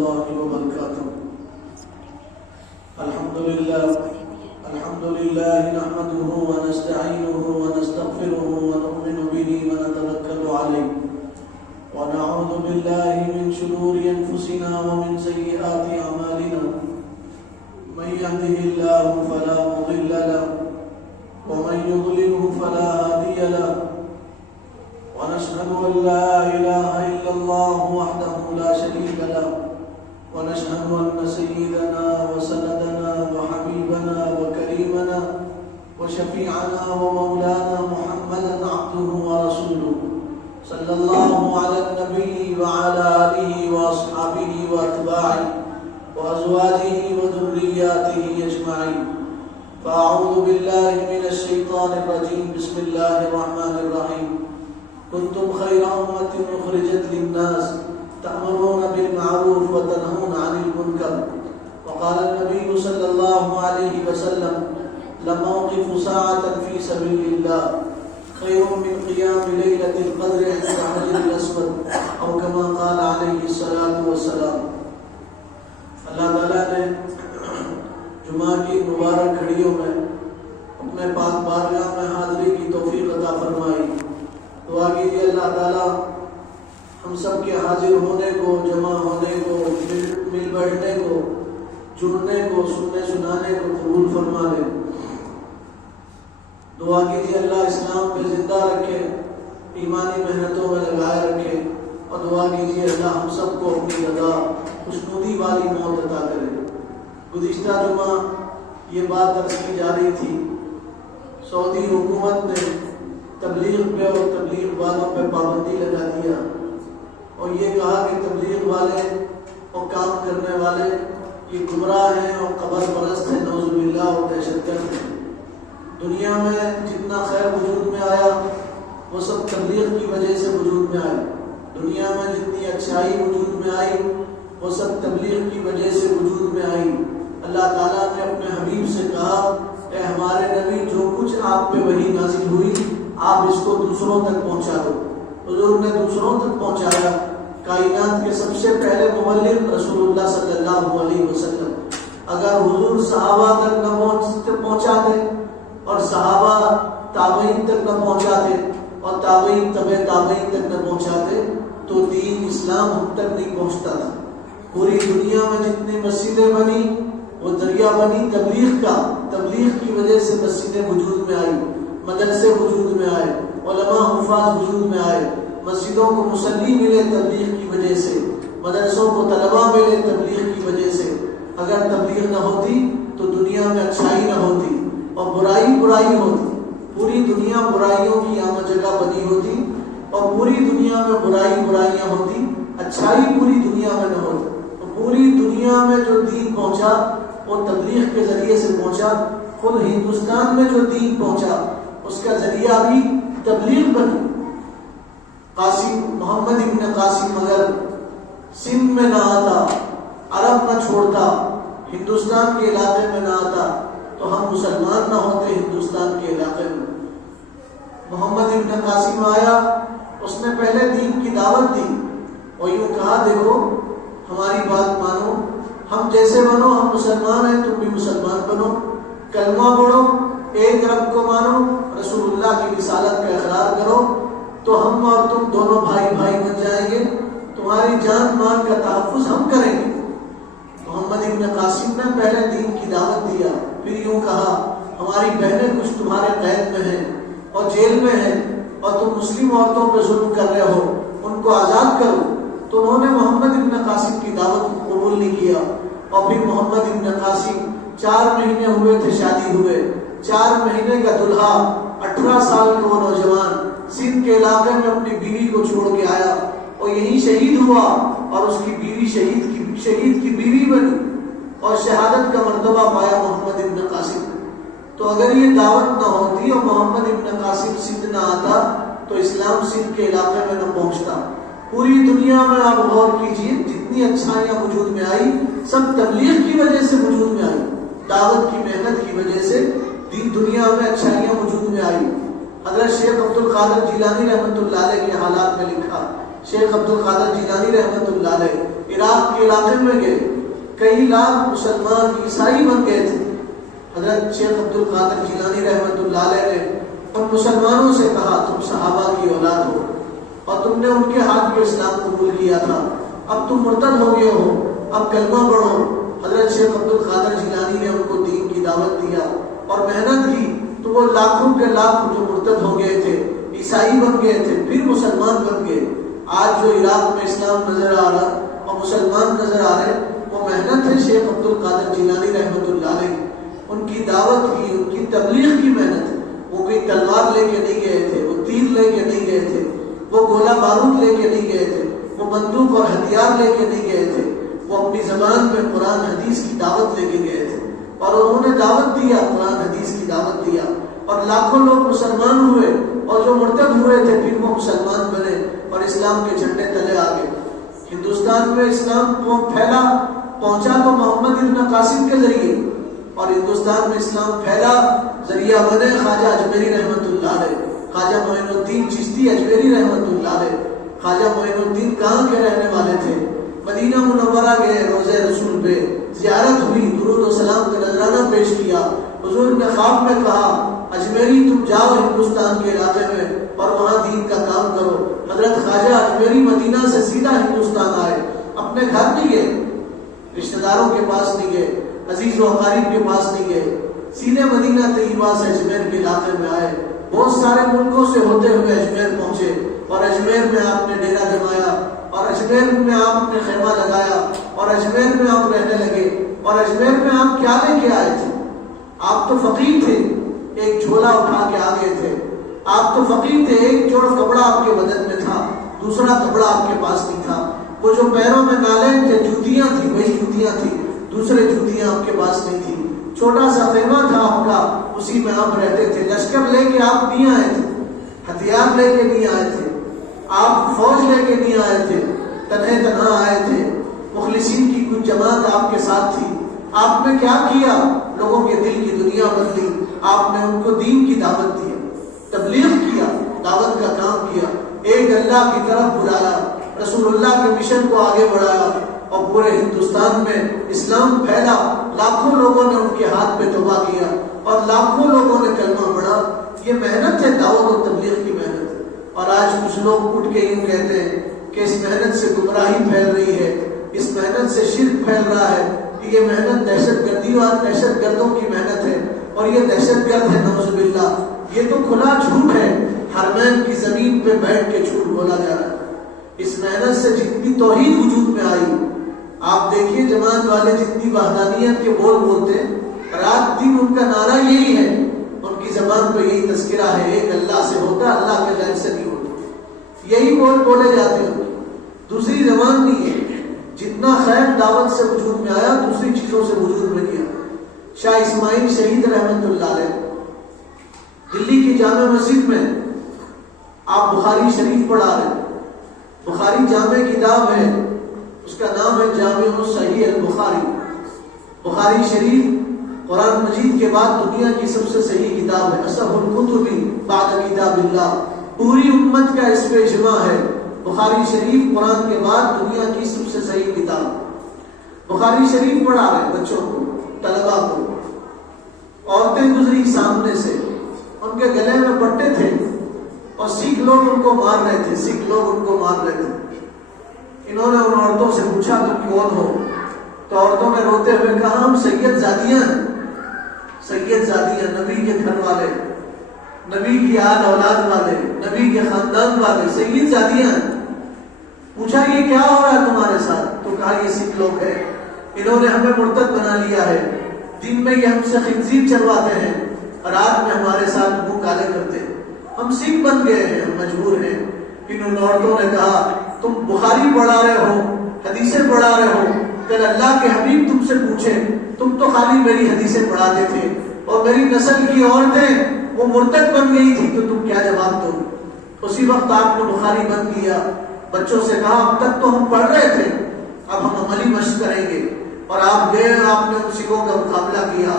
الله وبركاته. الحمد لله نحمده ونستعينه ونستغفره ونؤمن به ونتوكل عليه ونعوذ بالله من شرور أنفسنا ومن سيئات أعمالنا. من يهده الله فلا مضل له ومن يضلله فلا هادي له. ونشهد أن لا إله إلا الله وحده لا شريك له ونشهد أن سيدنا وسندنا وحبيبنا وكريمنا وشفيعنا ومولانا محمدا عبده ورسوله صلى الله على النبي وعلى آله وأصحابه وأتباعه وأزواجه وذرياته أجمعين. فأعوذ بالله من الشيطان الرجيم. بسم الله الرحمن الرحيم. كنتم خير أمة أخرجت للناس تأمرون بالمعروف وتنهون عن المنكر. وقال النبي صلى الله عليه وسلم لموقف ساعة في سبيل الله خير من قيام ليلة القدر عند الحجر الأسود أو كما قال عليه الصلاة والسلام. اللہ تعالیٰ نے جمعہ کی مبارک گھڑیوں میں اپنے پاک بارگاہ میں حاضری کی توفیق عطا فرمائی. دعا کیجیے اللہ تعالیٰ ہم سب کے حاضر ہونے کو، جمع ہونے کو، مل بیٹھنے کو، جڑنے کو، سننے سنانے کو قبول فرما لے. دعا کیجیے اللہ اسلام پہ زندہ رکھے، ایمانی محنتوں میں لگائے رکھے، اور دعا کیجیے اللہ ہم سب کو اپنی رضا خوشنودی والی موت عطا کرے. گزشتہ جمعہ یہ بات درس کی جا رہی تھی، سعودی حکومت نے تبلیغ پہ اور تبلیغ والوں پہ پابندی لگا دیا اور یہ کہا کہ تبلیغ والے اور کام کرنے والے یہ گمراہ ہیں اور قبر پرست ہیں، نعوذ باللہ، اور دہشت گرد ہیں. دنیا میں جتنا خیر وجود میں آیا وہ سب تبلیغ کی وجہ سے وجود میں آئی. دنیا میں جتنی اچھائی وجود میں آئی وہ سب تبلیغ کی وجہ سے وجود میں آئی. اللہ تعالیٰ نے اپنے حبیب سے کہا اے ہمارے نبی جو کچھ آپ پہ وحی نازل ہوئی آپ اس کو دوسروں تک پہنچا دو. حضور نے دوسروں تک پہنچایا. کائنات کے سب سے پہلے مبلغ رسول اللہ صلی اللہ علیہ وسلم. اگر حضور صحابہ تک نہ پہنچاتے اور صحابہ تابعین تک نہ پہنچاتے اور تابعین تابعین تک نہ پہنچاتے تو دین اسلام ہم تک نہیں پہنچتا تھا. پوری دنیا میں جتنی مسجدیں بنی وہ ذریعہ بنی تبلیغ کا. تبلیغ کی وجہ سے مسجدیں وجود میں آئی، مدرسے وجود میں آئے، علماء حفاظ وجود میں آئے، مسجدوں کو مصلی ملے تبلیغ کی وجہ سے، مدرسوں کو طلباء ملے تبلیغ کی وجہ سے. اگر تبلیغ نہ ہوتی تو دنیا میں اچھائی نہ ہوتی اور برائی ہوتی. پوری دنیا برائیوں کی عام جگہ بنی ہوتی اور پوری دنیا میں برائیاں ہوتی، اچھائی پوری دنیا میں نہ ہوتی. پوری دنیا میں جو دین پہنچا وہ تبلیغ کے ذریعے سے پہنچا. خود ہندوستان میں جو دین پہنچا اس کا ذریعہ بھی تبلیغ بنی. محمد ابن قاسم اگر سندھ میں نہ آتا، عرب نہ چھوڑتا، ہندوستان کے علاقے میں نہ آتا تو ہم مسلمان نہ ہوتے ہندوستان کے علاقے میں. محمد ابن قاسم آیا، اس نے پہلے دین کی دعوت دی اور یوں کہا دیکھو ہماری بات مانو، ہم جیسے بنو، ہم مسلمان ہیں، تم بھی مسلمان بنو، کلمہ پڑھو، ایک رب کو مانو، رسول اللہ کی رسالت کا اقرار کرو تو ہم اور تم دونوں بھائی بن جائیں گے، تمہاری جان مال کا تحفظ ہم کریں گے. محمد ابن قاسم نے پہلے دین کی دعوت دیا، پھر یوں کہا ہماری بہنیں کچھ تمہارے قید میں ہیں اور جیل میں ہیں اور تم مسلم عورتوں پہ ظلم کر رہے ہو، ان کو آزاد کرو. تو انہوں نے محمد ابن قاسم کی دعوت کو قبول نہیں کیا اور پھر محمد ابن قاسم 4 مہینے ہوئے تھے شادی ہوئے، 4 مہینے کا دلہا 18 سال کا وہ نوجوان سندھ کے علاقے میں اپنی بیوی کو چھوڑ کے آیا اور یہی شہید ہوا اور اس کی بیوی شہید کی بیوی بنی اور شہادت کا مرتبہ پایا محمد ابن قاسم. تو اگر یہ دعوت نہ ہوتی اور محمد ابن قاسم سندھ نہ آتا تو اسلام سندھ کے علاقے میں نہ پہنچتا. پوری دنیا میں آپ غور کیجیے جتنی اچھائیاں وجود میں آئی سب تبلیغ کی وجہ سے وجود میں آئی، دعوت کی محنت کی وجہ سے دنیا میں اچھائیاں وجود میں آئی. حضرت شیخ عبد القادر جیلانی رحمۃ اللہ علیہ کے حالات میں لکھا. شیخ عبد القادر جیلانی رحمۃ اللہ علیہ عراق کے علاقے میں گئے، کئی لاکھ مسلمان عیسائی بن گئے تھے۔ حضرت شیخ عبد القادر جیلانی رحمۃ اللہ علیہ نے ان مسلمانوں سے کہا تم صحابہ کی اولاد ہو اور تم نے ان کے ہاتھ پہ اسلام قبول کیا تھا، اب تم مرتد ہو گئے ہو، اب کلمہ پڑھو۔ حضرت شیخ عبد القادر جیلانی نے ان کو دین کی دعوت دیا اور محنت کی، تو وہ لاکھوں کے لاکھ جو مرتد ہو گئے تھے، عیسائی بن گئے تھے، پھر مسلمان بن گئے۔ آج جو عراق میں اسلام نظر آ رہا اور مسلمان نظر آ رہے، وہ محنت ہے شیخ عبد القادر جیلانی رحمۃ اللہ علیہ، ان کی دعوت کی، ان کی تبلیغ کی محنت۔ وہ کوئی تلوار لے کے نہیں گئے تھے، وہ تیر لے کے نہیں گئے تھے، وہ گولہ بارود لے کے نہیں گئے تھے، وہ بندوق اور ہتھیار لے کے نہیں گئے تھے، وہ اپنی زبان میں قرآن حدیث کی دعوت لے کے گئے تھے اور انہوں نے دعوت دیا، قرآن حدیث کی دعوت دیا اور لاکھوں لوگ مسلمان ہوئے، اور جو مرتد ہوئے تھے پھر وہ مسلمان بنے اور اسلام کے جھنڈے تلے آ گئے۔ ہندوستان میں اسلام کو پہنچا تو محمد ابن قاسم کے ذریعے، اور ہندوستان میں اسلام پھیلا ذریعہ بنے خواجہ اجمیری رحمۃ اللہ علیہ، خواجہ معین الدین چشتی اجمیری رحمۃ اللہ علیہ۔ خواجہ معین الدین کہاں کے رہنے والے تھے؟ مدینہ منورہ گئے، روضہ رسول پہ زیارت ہوئی، درود و سلام کا نذرانہ پیش کیا۔ حضور نے خواب میں کہا اجمیری تم جاؤ ہندوستان کے علاقے میں اور وہاں دین کا کام کرو۔ حضرت خواجہ اجمیری مدینہ سے سیدھا ہندوستان آئے، اپنے گھر نہیں گئے، رشتہ داروں کے پاس نہیں گئے، عزیز و اقارب کے پاس نہیں گئے، سیدھے مدینہ طیبہ سے اجمیر کے علاقے میں آئے۔ بہت سارے ملکوں سے ہوتے ہوئے اجمیر پہنچے اور اجمیر میں آپ نے ڈیرا جمایا اور اجمیر میں آپ نے خیمہ لگایا اور اجمیر میں آپ رہنے لگے۔ اور اجمیر میں آپ کیا لے کے آئے تھے؟ آپ تو فقیر تھے، ایک جھولا اٹھا کے آ گئے تھے۔ آپ تو فقیر تھے، ایک جوڑ کپڑا آپ کے بدن میں تھا، دوسرا کپڑا آپ کے پاس نہیں تھا۔ وہ جو پیروں میں نالے تھے، جوتیاں تھیں، وہی جوتیاں تھیں، دوسرے جوتیاں آپ کے پاس نہیں تھی۔ چھوٹا سا خیمہ تھا آپ کا، اسی میں آپ رہتے تھے۔ لشکر لے کے آپ نہیں آئے تھے، ہتھیار لے کے نہیں آئے تھے، آپ فوج لے کے نہیں آئے تھے، تنہا آئے تھے۔ مخلصین کی کچھ جماعت آپ کے ساتھ تھی۔ آپ نے کیا کیا؟ لوگوں کے دل کی دنیا بدلی۔ آپ نے ان کو دین کی دعوت دی، تبلیغ کیا، دعوت کا کام کیا، ایک اللہ کی طرف بلایا، رسول اللہ کے مشن کو آگے بڑھایا اور پورے ہندوستان میں اسلام پھیلا۔ لاکھوں لوگوں نے ان کے ہاتھ پہ توبہ کیا اور لاکھوں لوگوں نے کلمہ پڑھا۔ یہ محنت ہے، دعوت اور تبلیغ کی محنت۔ اور آج کچھ لوگ اٹھ کے یوں کہتے ہیں کہ اس محنت سے گمراہی پھیل رہی ہے، اس محنت سے شرک پھیل رہا ہے، یہ محنت دہشت گردی اور دہشت گردوں کی محنت ہے اور یہ دہشت گرد ہے، نعوذ باللہ۔ یہ تو کھلا جھوٹ ہے، حرمین کی زمین پہ بیٹھ کے جھوٹ بولا جا رہا ہے۔ اس محنت سے جتنی توحید وجود میں آئی، آپ دیکھیے جماعت والے جتنی وحدانیت کے بول بولتے ہیں، رات دن ان کا نعرہ یہی ہے، ان کی زبان پہ یہی تذکرہ ہے، ایک اللہ سے ہوتا، اللہ کے غیر سے نہیں ہوتا، یہی بول بولے جاتے ہیں، دوسری زبان نہیں ہے۔ جتنا خیر دعوت سے وجود میں آیا، دوسری چیزوں سے وجود میں نہیں آیا۔ شاہ اسماعیل شہید رحمت اللہ علیہ دلی کی جامع مسجد میں آپ بخاری شریف پڑھا رہے ہیں۔ بخاری جامع کتاب ہے، اس کا نام ہے جامع صحیح البخاری۔ بخاری شریف قرآن مجید کے بعد دنیا کی سب سے صحیح کتاب ہے، اصح الکتب بعد کتاب اللہ۔ پوری امت کا اس پہ اجماع ہے، بخاری شریف قرآن کے بعد دنیا کی سب سے صحیح کتاب۔ بخاری شریف پڑھا رہے بچوں کو، طلبا کو، عورتیں گزری سامنے سے، ان کے گلے میں پٹے تھے اور سکھ لوگ ان کو مار رہے تھے، سکھ لوگ ان کو مار رہے تھے۔ انہوں نے ان عورتوں سے پوچھا تم کون ہو؟ تو عورتوں نے روتے ہوئے کہا ہم سید زادیاں ہیں، سید زادیاں، نبی کے گھر والے، نبی کی آل اولاد والے، نبی کے خاندان والے، سید زادیاں ہیں۔ پوچھا یہ کیا ہو رہا ہے تمہارے ساتھ؟ تو کہا یہ سکھ لوگ ہیں، انہوں نے ہمیں مرتد بنا لیا ہے، دن میں یہ ہم سے خنزیر چلواتے ہیں، رات میں ہمارے ساتھ منہ کالے کرتے ہیں، ہم سکھ بن گئے ہیں، ہم مجبور ہیں۔ ان عورتوں نے کہا تم بخاری پڑھا رہے ہو، حدیثیں پڑھا رہے ہو، پھر اللہ کے حبیب تم سے پوچھے، تم تو خالی میری حدیثیں پڑھاتے تھے اور میری نسل کی عورتیں وہ مرتد بن گئی تھی، تو تم کیا جواب دو؟ اسی وقت آپ نے بخاری بند کیا، بچوں سے کہا اب تک تو ہم پڑھ رہے تھے، اب ہم عملی مشق کریں گے۔ اور آپ گئے، آپ نے ان سکھوں کا مقابلہ کیا،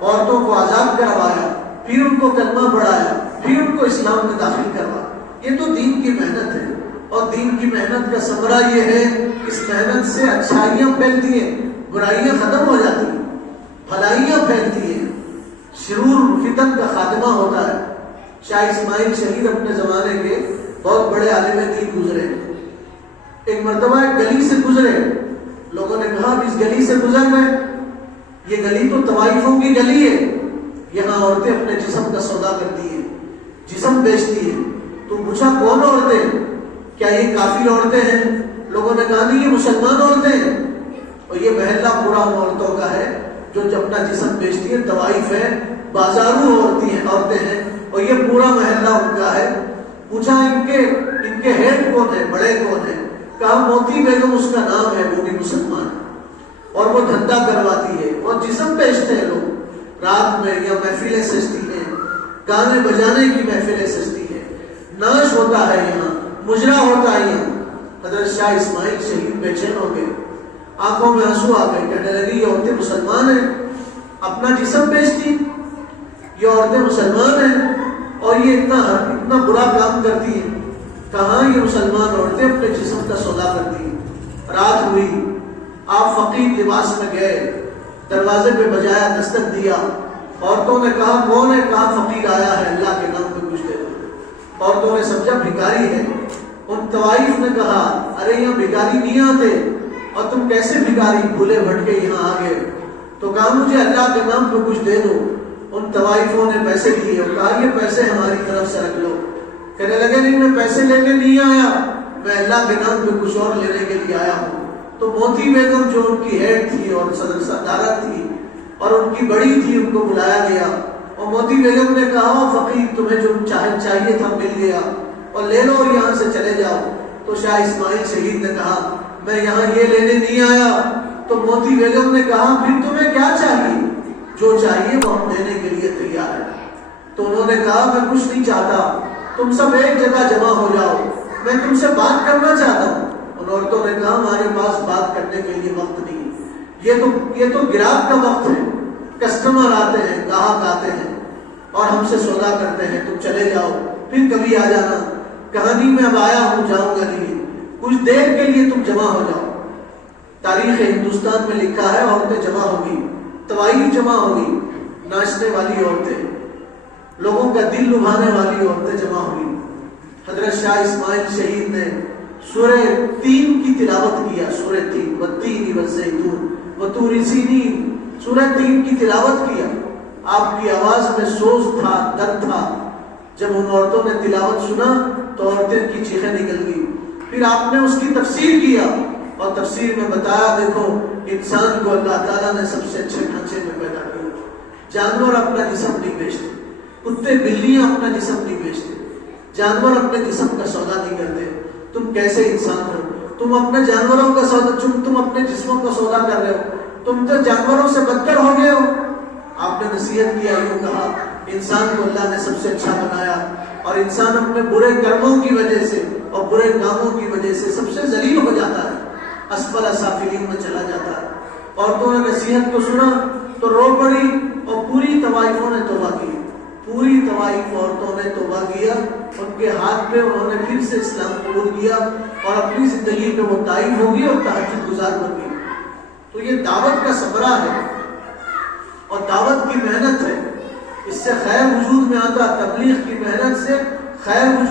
عورتوں کو آزاد کروایا، پھر ان کو کلمہ پڑھایا، پھر ان کو اسلام میں داخل کروایا۔ یہ تو دین کی محنت ہے۔ اور دین کی محنت کا ثمرہ یہ ہے، اس محنت سے اچھائیاں پھیلتی ہیں، برائیاں ختم ہو جاتی ہیں، بھلائیاں پھیلتی ہیں، شرور فتن کا خاتمہ ہوتا ہے۔ شاہ اسماعیل شہید اپنے زمانے کے بہت بڑے عالم دین گزرے۔ ایک مرتبہ ایک گلی سے گزرے، لوگوں نے کہا اس گلی سے گزر گئے، یہ گلی تو طوائفوں کی گلی ہے، یہاں عورتیں اپنے جسم کا سودا کرتی ہیں، جسم بیچتی ہیں۔ تو پوچھا کون عورتیں؟ کیا یہ کافر عورتیں ہیں؟ لوگوں نے کہا نہیں، یہ مسلمان عورتیں ہیں۔ اور یہ محلہ پورا ان عورتوں کا ہے جو اپنا جسم بیچتی ہیں، طوائف ہے، بازارو عورتیں ہیں، اور یہ پورا محلہ ان کا ہے۔ پوچھا ان کے ہیڈ کون ہے، بڑے کون ہیں؟ کہا موتی بیگم اس کا نام ہے، وہ بھی مسلمان ہے، اور وہ دھندا کرواتی ہے، اور جسم بیچتے ہیں لوگ رات میں، یا محفلیں سجتی ہیں، گانے بجانے کی محفلیں سجتی ہیں، ناچ ہوتا ہے یہاں، مجرا ہوتا ہے یہاں۔ حضرت شاہ اسماعیل شہید بے چین ہو گئے، آنکھوں میں آنسو آ گئے، کہنے لگی یہ عورتیں مسلمان ہیں، اپنا جسم بیچتی، یہ عورتیں مسلمان ہیں، اور یہ اتنا برا کام کرتی ہیں۔ کہاں یہ مسلمان عورتیں اپنے جسم کا سودا کرتی ہیں۔ رات ہوئی، آپ فقیر لباس میں گئے، دروازے پہ بجایا، دستک دیا، عورتوں نے کہا کون ہے؟ کہا فقیر آیا ہے، اللہ کے نام پہ کچھ دے دو۔ عورتوں نے سمجھا بھکاری ہے۔ ان طوائف نے کہا ارے یہاں بھکاری نہیں آتے، اور تم کیسے بھکاری بھولے بھٹکے یہاں آ گئے؟ تو کہا مجھے اللہ کے نام پہ کچھ دے دو۔ ان طوائفوں نے پیسے دیے اور کہا یہ پیسے ہماری طرف سے رکھ لو۔ کہنے لگے نہیں، میں پیسے لے کے نہیں آیا، میں اللہ کے نام پہ کچھ اور لینے کے لیے آیا ہوں۔ تو موتی بیگم جو ان کی ہیڈ تھی اور صدر سردارہ تھی اور ان کی بڑی تھی، ان کو بلایا گیا، اور موتی بیگم نے کہا فقیر تمہیں جو چاہیے تھا مل گیا، اور لے لو اور یہاں سے چلے جاؤ۔ تو شاہ اسماعیل شہید نے کہا میں یہاں یہ لینے نہیں آیا۔ تو موتی بیگم نے کہا پھر تمہیں کیا چاہیے؟ جو چاہیے وہ ہم دینے کے لیے تیار ہیں۔ تو انہوں نے کہا میں کچھ نہیں چاہتا، تم سب ایک جگہ جمع ہو جاؤ، میں تم سے بات کرنا چاہتا ہوں۔ ان عورتوں نے کہا ہمارے پاس بات کرنے کے لیے وقت نہیں، یہ تو گراہک کا وقت ہے، کسٹمر آتے ہیں، گاہک آتے ہیں اور ہم سے سودا کرتے ہیں، تم چلے جاؤ، پھر کبھی آ جانا۔ کہانی میں اب آیا ہوں، جاؤں گا نہیں، کچھ دیر کے لیے تم جمع ہو جاؤ۔ تاریخ ہندوستان میں لکھا ہے عورتیں جمع ہوگی، طوائف جمع ہوگی، ناچنے والی عورتیں، لوگوں کا دل لبھانے والی عورتیں جمع ہوئی۔ حضرت شاہ اسماعیل شہید نے سورہ 3 کی تلاوت کیا، سورہ 3 والتین والزیتون وطور سینین، سورہ 3 کی تلاوت کیا۔ آپ کی آواز میں سوز تھا، درد تھا۔ جب ان عورتوں نے تلاوت سنا تو عورتیں کی چیخیں نکل گئی۔ پھر آپ نے اس کی تفسیر کیا، اور تفسیر میں بتایا دیکھو انسان کو اللہ تعالیٰ نے سب سے اچھے ڈھانچے میں پیدا کیا۔ جانور اپنا جسم نہیں بیچتے، کتے بلیاں اپنا جسم نہیں بیچتے، جانور اپنے جسم کا سودا نہیں کرتے۔ تم کیسے انسان ہو؟ تم اپنے جانوروں کا سودا، تم اپنے جسموں کا سودا کر رہے ہو، تم تو جانوروں سے بدتر ہو گئے ہو۔ آپ نے نصیحت کیا، یوں کہا انسان کو اللہ نے سب سے اچھا بنایا، اور انسان اپنے برے کرموں کی وجہ سے اور برے کاموں کی وجہ سے سب سے ذلیل ہو جاتا ہے، اسفل سافلین میں چلا جاتا ہے۔ عورتوں نے نصیحت کو سنا تو رو پڑی، اور پوری طوائفوں نے توبہ کی، پوری طوائف عورتوں نے توبہ کیا۔ ان کے ہاتھ پہ انہوں نے پھر سے اسلام قبول کیا، اور اپنی زندگی میں وہ تائب ہوگی اور تہجد گزار ہوگی۔ تو یہ دعوت کا ثمرہ ہے اور دعوت کی محنت ہے، اس سے خیر وجود میں آتا، تبلیغ کی محنت سے خیر وجود